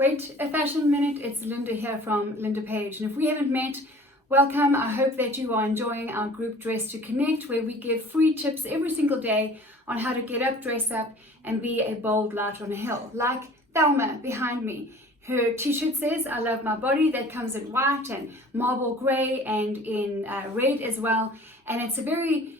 Wait a Fashion Minute, it's Linda here from Linda Page. And if we haven't met, welcome. I hope that you are enjoying our group Dress to Connect, where we give free tips every single day on how to get up, dress up, and be a bold light on a hill. Like Thelma behind me. Her t-shirt says, I love my body. That comes in white and marble grey and in red as well. And it's a very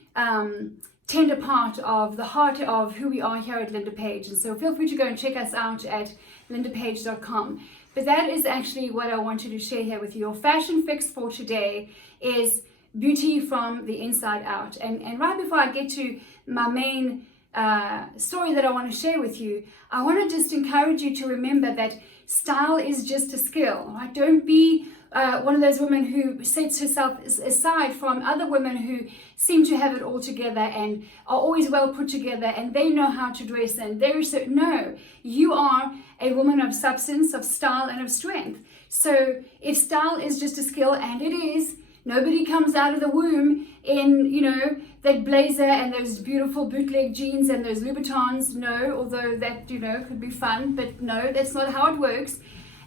tender part of the heart of who we are here at Linda Page. And so feel free to go and check us out at lindapage.com. But that is actually what I wanted to share here with you. Your fashion fix for today is beauty from the inside out. And right before I get to my main story that I want to share with you, I want to just encourage you to remember that style is just a skill, right? Don't be one of those women who sets herself aside from other women who seem to have it all together and are always well put together and they know how to dress and no, you are a woman of substance, of style, and of strength. So if style is just a skill, and it is, nobody comes out of the womb in, that blazer and those beautiful bootleg jeans and those Louboutins. No, although that, could be fun, but no, that's not how it works.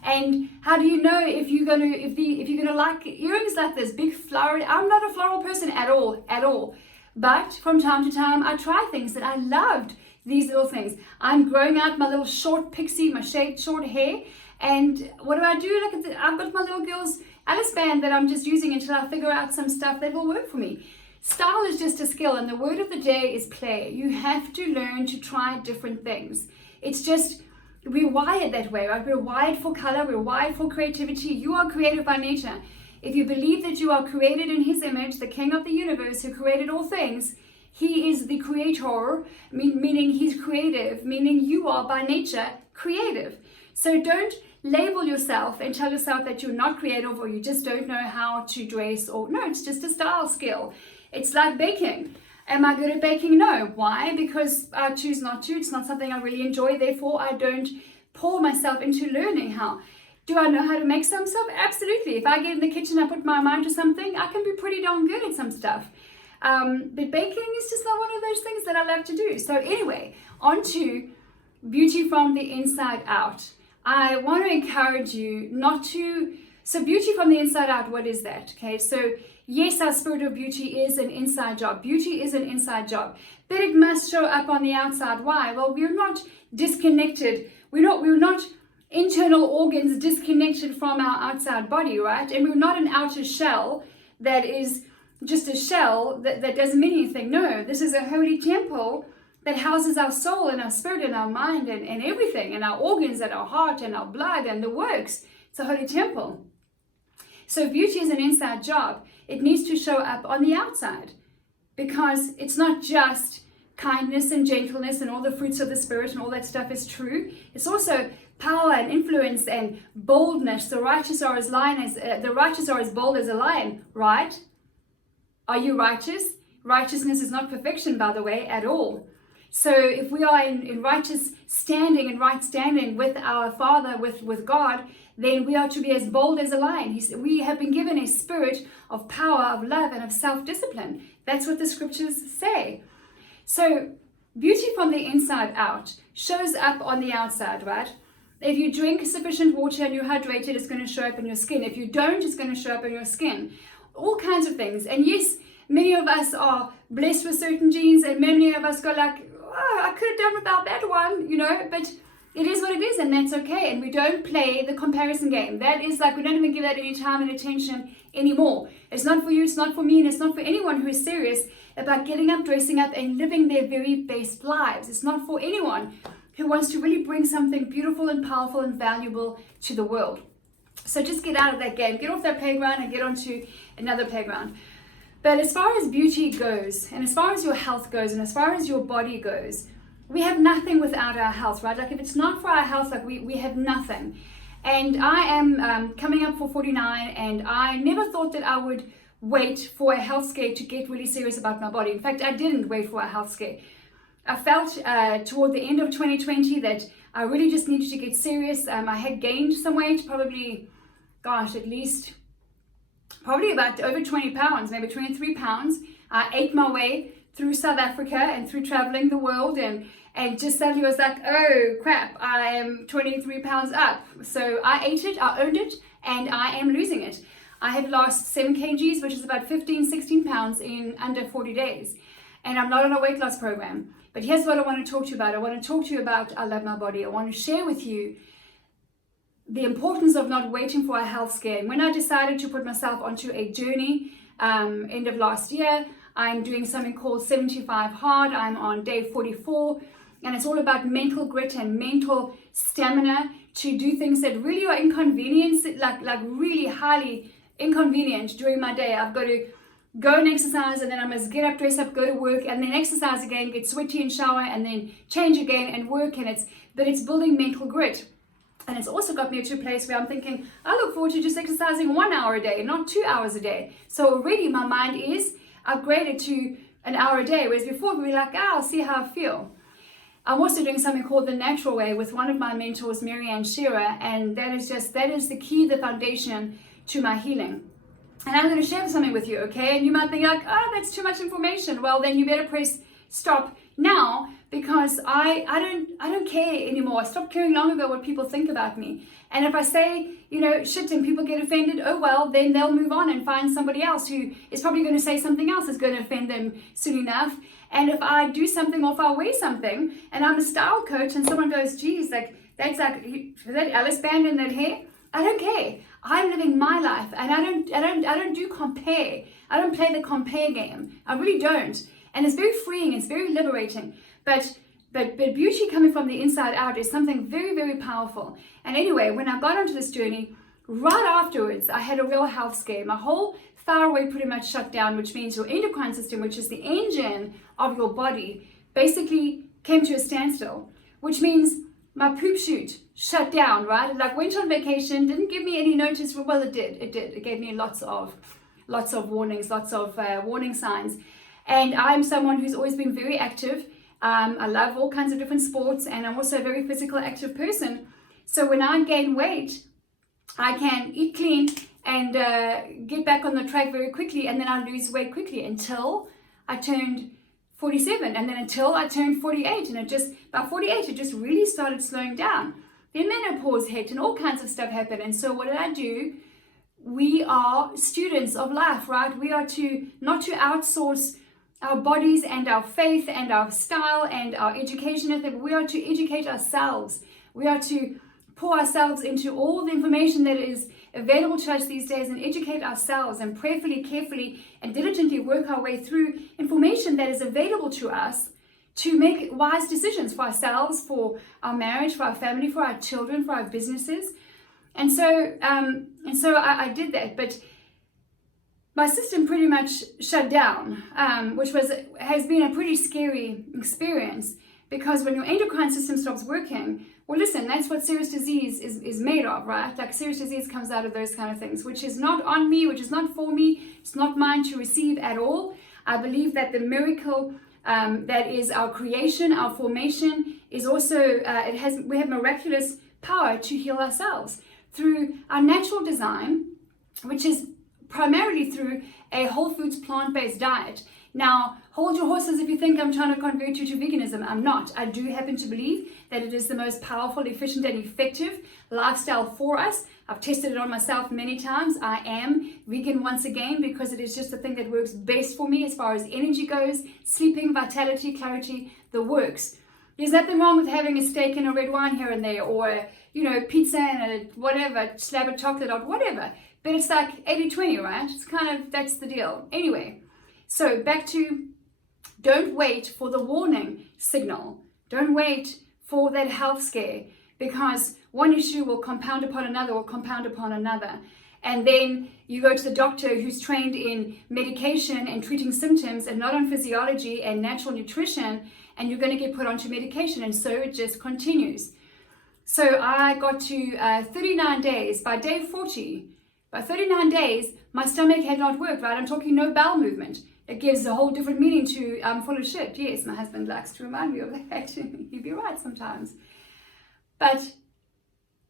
And how do you know if you're gonna like earrings like this, big flowery? I'm not a floral person at all. But from time to time, I try things that I loved. These little things. I'm growing out my little short pixie, my shaved short hair. And what do? Look I've got my little girl's Alice band that I'm just using until I figure out some stuff that will work for me. Style is just a skill, and the word of the day is play. You have to learn to try different things. It's just, we're wired that way, right? We're wired for color, we're wired for creativity. You are creative by nature. If you believe that you are created in His image, the King of the universe who created all things, He is the creator, meaning He's creative, meaning you are by nature creative. So don't label yourself and tell yourself that you're not creative or you just don't know how to dress, or no, it's just a style skill. It's like baking. Am I good at baking? No. Why? Because I choose not to. It's not something I really enjoy. Therefore, I don't pour myself into learning how. Do I know how to make some stuff? Absolutely. If I get in the kitchen, I put my mind to something, I can be pretty darn good at some stuff. But baking is just not one of those things that I love to do. So anyway, on to beauty from the inside out. I want to encourage you not to, so beauty from the inside out, what is that? Okay, so yes, our spirit of beauty is an inside job. Beauty is an inside job, but it must show up on the outside. Why? Well, we're not disconnected. We're not internal organs disconnected from our outside body, right? And we're not an outer shell that is just a shell that doesn't mean anything. No, this is a holy temple that houses our soul and our spirit and our mind and everything, and our organs and our heart and our blood and the works. It's a holy temple. So beauty is an inside job. It needs to show up on the outside, because it's not just kindness and gentleness and all the fruits of the spirit and all that stuff is true. It's also power and influence and boldness. The righteous are as bold as a lion, right? Are you righteous? Righteousness is not perfection, by the way, at all. So if we are in righteous standing and right standing with our Father, with God, then we are to be as bold as a lion. We have been given a spirit of power, of love, and of self-discipline. That's what the scriptures say. So beauty from the inside out shows up on the outside, right? If you drink sufficient water and you're hydrated, it's going to show up in your skin. If you don't, it's going to show up in your skin. All kinds of things. And yes, many of us are blessed with certain genes, and many of us go like, oh, I could have done without that one, but it is what it is, and that's okay. And we don't play the comparison game. That is like, we don't even give that any time and attention anymore. It's not for you, it's not for me, and it's not for anyone who is serious about getting up, dressing up, and living their very best lives. It's not for anyone who wants to really bring something beautiful and powerful and valuable to the world. So just get out of that game, get off that playground and get onto another playground. But as far as beauty goes, and as far as your health goes, and as far as your body goes, we have nothing without our health, right? Like if it's not for our health, like we have nothing. And I am coming up for 49, and I never thought that I would wait for a health scare to get really serious about my body. In fact, I didn't wait for a health scare. I felt toward the end of 2020 that I really just needed to get serious. I had gained some weight, probably about over 20 pounds, maybe 23 pounds. I ate my way through South Africa and through traveling the world and and just suddenly was like, oh crap, I am 23 pounds up. So I ate it, I owned it, and I am losing it. I have lost 7 kgs, which is about 16 pounds in under 40 days. And I'm not on a weight loss program. But here's what I want to talk to you about. I want to talk to you about I love my body. I want to share with you the importance of not waiting for a health scare. And when I decided to put myself onto a journey, end of last year, I'm doing something called 75 Hard. I'm on day 44. And it's all about mental grit and mental stamina to do things that really are inconvenient, like really highly inconvenient during my day. I've got to go and exercise, and then I must get up, dress up, go to work, and then exercise again, get sweaty and shower, and then change again and work. And it's building mental grit. And it's also got me to a place where I'm thinking, I look forward to just exercising 1 hour a day, not 2 hours a day. So already my mind is upgraded to an hour a day, whereas before we'd be like, I'll see how I feel. I'm also doing something called the natural way with one of my mentors, Marianne Shearer, and that is the key, the foundation to my healing. And I'm going to share something with you, okay? And you might think like, oh, that's too much information. Well, then you better press stop now, because I don't care anymore. I stopped caring long ago what people think about me. And if I say, shit, and people get offended, oh well, then they'll move on and find somebody else who is probably going to say something else that's going to offend them soon enough. And if I do something, or if I wear something, and I'm a style coach, and someone goes, geez, that's like that Alice band in that hair, I don't care. I'm living my life, and I don't do compare. I don't play the compare game. I really don't. And it's very freeing. It's very liberating. But beauty coming from the inside out is something very, very powerful. And anyway, when I got onto this journey, right afterwards, I had a real health scare. My whole thyroid pretty much shut down, which means your endocrine system, which is the engine of your body, basically came to a standstill, which means my poop chute shut down, right? It like went on vacation, didn't give me any notice. Well, it did. It gave me lots of warnings, lots of warning signs. And I'm someone who's always been very active. I love all kinds of different sports, and I'm also a very physical active person. So when I gain weight, I can eat clean and get back on the track very quickly, and then I lose weight quickly until I turned 47, and then until I turned 48, and by 48 it just really started slowing down. Then menopause hit and all kinds of stuff happened. And so what did I do? We are students of life, right? We are not to outsource our bodies and our faith and our style and our education, but we are to educate ourselves. We are to pour ourselves into all the information that is available to us these days and educate ourselves, and prayerfully, carefully, and diligently work our way through information that is available to us to make wise decisions for ourselves, for our marriage, for our family, for our children, for our businesses. And so I did that, but my system pretty much shut down, which has been a pretty scary experience, because when your endocrine system stops working, well, listen, that's what serious disease is made of, right? Like serious disease comes out of those kind of things, which is not on me, which is not for me. It's not mine to receive at all. I believe that the miracle that is our creation, our formation, is also, we have miraculous power to heal ourselves through our natural design, which is primarily through a whole foods plant-based diet. Now, hold your horses if you think I'm trying to convert you to veganism. I'm not. I do happen to believe that it is the most powerful, efficient, and effective lifestyle for us. I've tested it on myself many times. I am vegan once again because it is just the thing that works best for me as far as energy goes, sleeping, vitality, clarity, the works. There's nothing wrong with having a steak and a red wine here and there, or, pizza and a whatever, slab of chocolate or whatever. But it's like 80-20, right? It's that's the deal. Anyway, so back to, don't wait for the warning signal. Don't wait for that health scare, because one issue will compound upon another. And then you go to the doctor who's trained in medication and treating symptoms and not on physiology and natural nutrition, and you're going to get put onto medication, and so it just continues. So I got to 39 days. By day 40, by 39 days, my stomach had not worked, right? I'm talking no bowel movement. It gives a whole different meaning to I'm full of shit. Yes, my husband likes to remind me of that. He'd be right sometimes. But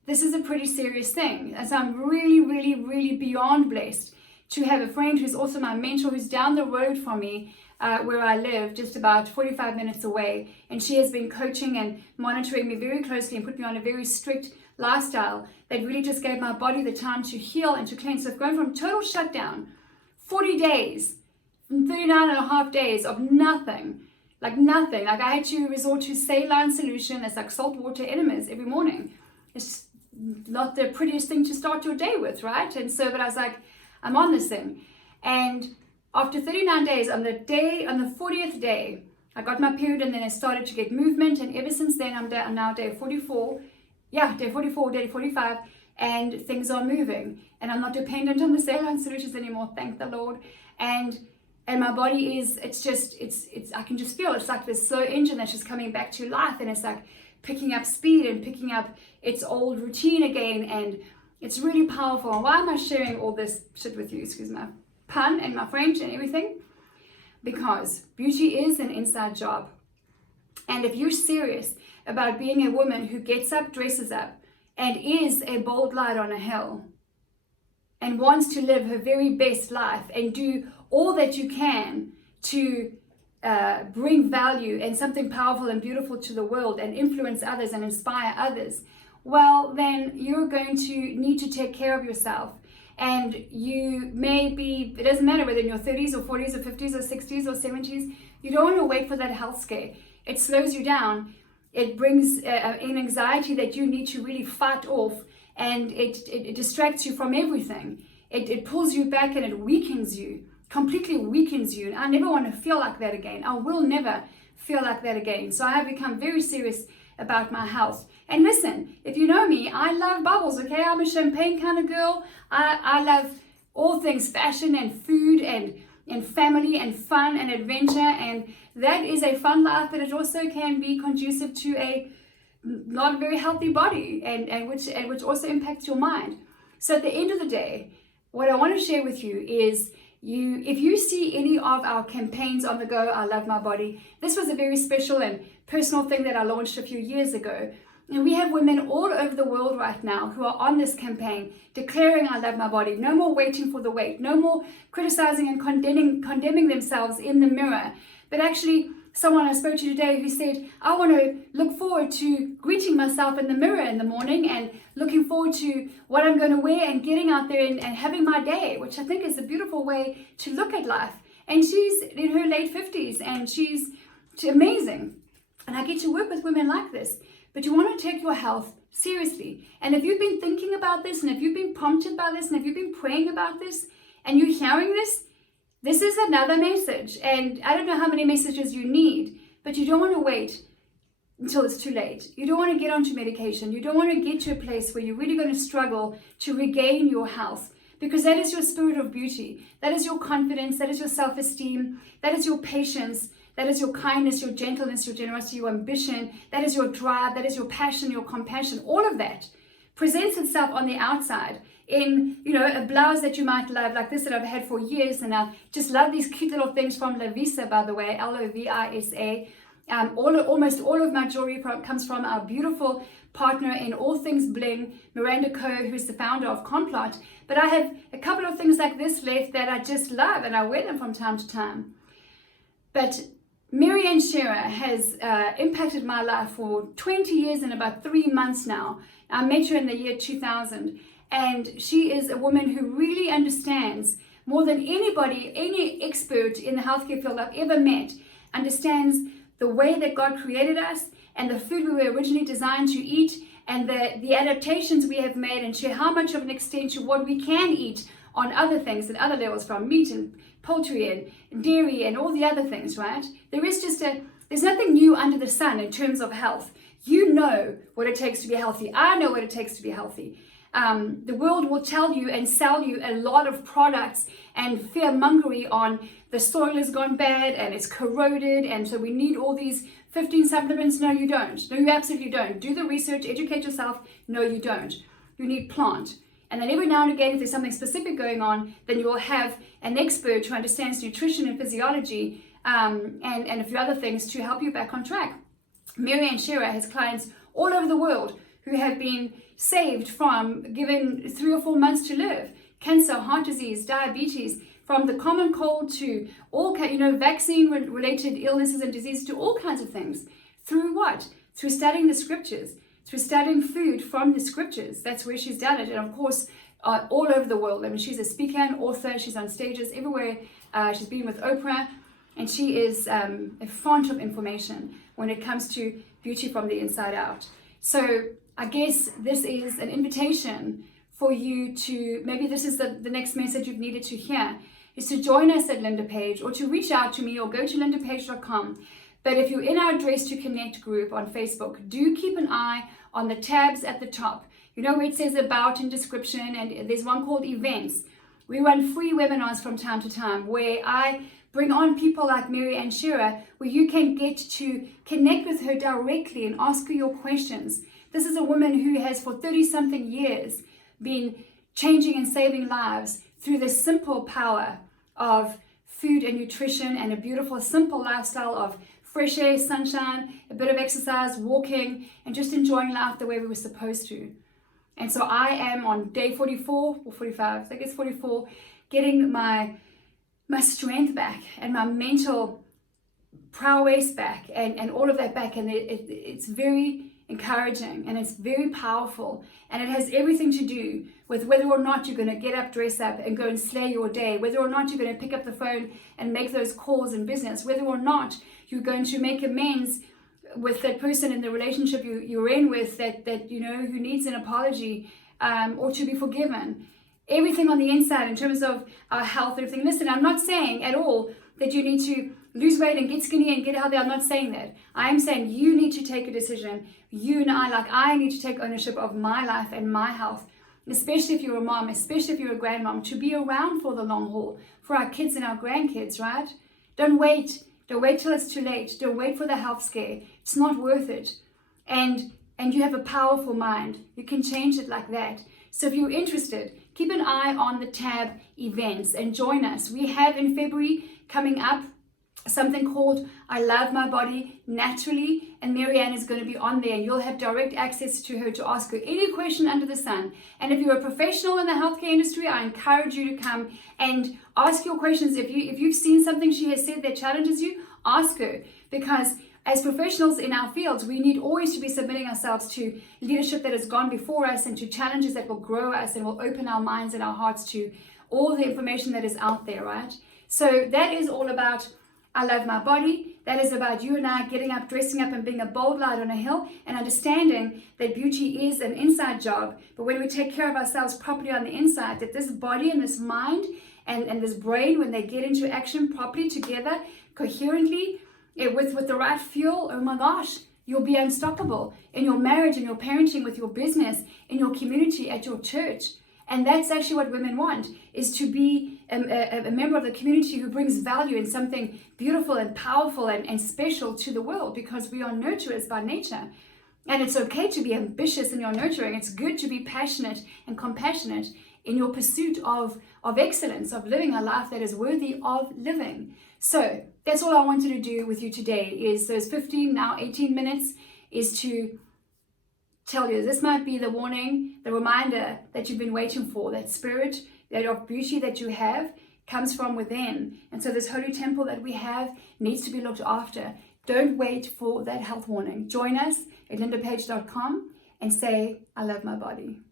this is a pretty serious thing. And so I'm really, really, really beyond blessed to have a friend who's also my mentor, who's down the road from me, where I live, just about 45 minutes away. And she has been coaching and monitoring me very closely and put me on a very strict lifestyle that really just gave my body the time to heal and to cleanse. So I've gone from total shutdown, 40 days, 39 and a half days of nothing. Like I had to resort to saline solution. It's like salt water enemas every morning. It's not the prettiest thing to start your day with, right? And so, but I was like, I'm on this thing. And after 39 days, on the 40th day, I got my period, and then I started to get movement. And ever since then, I'm now day 44. Yeah, day 44, day 45, and things are moving. And I'm not dependent on the saline solutions anymore, thank the Lord. And my body is, I can just feel it's like this slow engine that's just coming back to life, and it's like picking up speed and picking up its old routine again, and it's really powerful. And why am I sharing all this shit with you? Excuse my pun and my French and everything. Because beauty is an inside job. And if you're serious about being a woman who gets up, dresses up, and is a bold light on a hill, and wants to live her very best life and do all that you can to bring value and something powerful and beautiful to the world and influence others and inspire others, well, then you're going to need to take care of yourself. And you may be, it doesn't matter whether in your 30s or 40s or 50s or 60s or 70s, you don't want to wait for that health scare. It slows you down. It brings an anxiety that you need to really fight off, and it distracts you from everything. It pulls you back and it weakens you, completely weakens you. And I never want to feel like that again. I will never feel like that again. So I have become very serious about my health. And listen, if you know me, I love bubbles, okay? I'm a champagne kind of girl. I love all things fashion and food and family and fun and adventure. And that is a fun life, but it also can be conducive to a not very healthy body, and which also impacts your mind. So at the end of the day, what I want to share with you is, if you see any of our campaigns on the go, I Love My Body, this was a very special and personal thing that I launched a few years ago. And we have women all over the world right now who are on this campaign declaring I love my body. No more waiting for the weight. No more criticizing and condemning themselves in the mirror. But actually, someone I spoke to today who said, I want to look forward to greeting myself in the mirror in the morning and looking forward to what I'm going to wear and getting out there and having my day, which I think is a beautiful way to look at life. And she's in her late 50s and she's amazing. And I get to work with women like this. But you want to take your health seriously. And if you've been thinking about this, and if you've been prompted by this, and if you've been praying about this, and you're hearing this, this is another message. And I don't know how many messages you need, but you don't want to wait until it's too late. You don't want to get onto medication. You don't want to get to a place where you're really going to struggle to regain your health, because that is your spirit of beauty. That is your confidence. That is your self-esteem. That is your patience. That is your kindness, your gentleness, your generosity, your ambition. That is your drive. That is your passion, your compassion. All of that presents itself on the outside in, a blouse that you might love, like this that I've had for years. And I just love these cute little things from Lovisa, by the way, Lovisa. Almost all of my jewelry comes from our beautiful partner in all things bling, Miranda Coe, who's the founder of Complot. But I have a couple of things like this left that I just love, and I wear them from time to time. But Marianne Shearer has impacted my life for 20 years and about 3 months now. I met her in the year 2000, and she is a woman who really understands, more than anybody, any expert in the healthcare field I've ever met, understands the way that God created us and the food we were originally designed to eat, and the adaptations we have made, and share how much of an extent to what we can eat on other things and other levels, from meat and poultry and dairy and all the other things, right? There's nothing new under the sun in terms of health. You know what it takes to be healthy. I know what it takes to be healthy. The world will tell you and sell you a lot of products and fearmongery on the soil has gone bad and it's corroded, and so we need all these 15 supplements. No, you don't. No, you absolutely don't. Do the research, educate yourself. No, you don't. You need plant. And then every now and again, if there's something specific going on, then you will have an expert who understands nutrition and physiology and a few other things to help you back on track. Marianne Shearer has clients all over the world who have been saved from given 3 or 4 months to live. Cancer, heart disease, diabetes. from the common cold to all, vaccine-related illnesses and diseases, to all kinds of things. Through what? Through studying the scriptures, through studying food from the scriptures. That's where she's done it. And of course, all over the world. I mean, she's a speaker and author. She's on stages everywhere. She's been with Oprah, and she is a font of information when it comes to beauty from the inside out. So I guess this is an invitation for you to, maybe this is the next message you've needed to hear, is to join us at Linda Page, or to reach out to me, or go to lindapage.com. But if you're in our Dress to Connect group on Facebook, do keep an eye on the tabs at the top. You know where it says about and description, and there's one called events. We run free webinars from time to time where I bring on people like Mary Ann Shearer, where you can get to connect with her directly and ask her your questions. This is a woman who has for 30-something years been changing and saving lives through the simple power of food and nutrition and a beautiful, simple lifestyle of fresh air, sunshine, a bit of exercise, walking, and just enjoying life the way we were supposed to. And so I am on day 44 or 45, I think it's 44, getting my strength back and my mental prowess back and all of that back. And it's very encouraging and it's very powerful. And it has everything to do with whether or not you're going to get up, dress up, and go and slay your day, whether or not you're going to pick up the phone and make those calls in business, whether or not you're going to make amends with that person in the relationship you're in with that you know, who needs an apology, or to be forgiven. Everything on the inside in terms of our health and everything. Listen, I'm not saying at all that you need to lose weight and get skinny and get healthy. I'm not saying that. I'm saying you need to take a decision. You and I need to take ownership of my life and my health, especially if you're a mom, especially if you're a grandmom, to be around for the long haul, for our kids and our grandkids, right? Don't wait. Don't wait till it's too late. Don't wait for the health scare. It's not worth it. And you have a powerful mind. You can change it like that. So if you're interested, keep an eye on the tab events and join us. We have in February coming up something called I Love My Body Naturally, and Mary Ann is going to be on there, and you'll have direct access to her to ask her any question under the sun. And if you're a professional in the healthcare industry, I encourage you to come and ask your questions. If you've seen something she has said that challenges you, ask her, because as professionals in our fields, we need always to be submitting ourselves to leadership that has gone before us and to challenges that will grow us and will open our minds and our hearts to all the information that is out there, right? So that is all about I Love My Body. That is about you and I getting up, dressing up, and being a bold light on a hill, and understanding that beauty is an inside job. But when we take care of ourselves properly on the inside, that this body and this mind and this brain, when they get into action properly together, coherently, with the right fuel, oh my gosh, you'll be unstoppable in your marriage, in your parenting, with your business, in your community, at your church. And that's actually what women want, is to be a member of the community who brings value in something beautiful and powerful and special to the world, because we are nurturers by nature. And it's okay to be ambitious in your nurturing. It's good to be passionate and compassionate in your pursuit of excellence, of living a life that is worthy of living. So that's all I wanted to do with you today, is those 15, now 18 minutes, is to tell you this might be the warning, the reminder that you've been waiting for. That spirit, that of beauty that you have, comes from within. And so this holy temple that we have needs to be looked after. Don't wait for that health warning. Join us at lindapage.com and say, I love my body.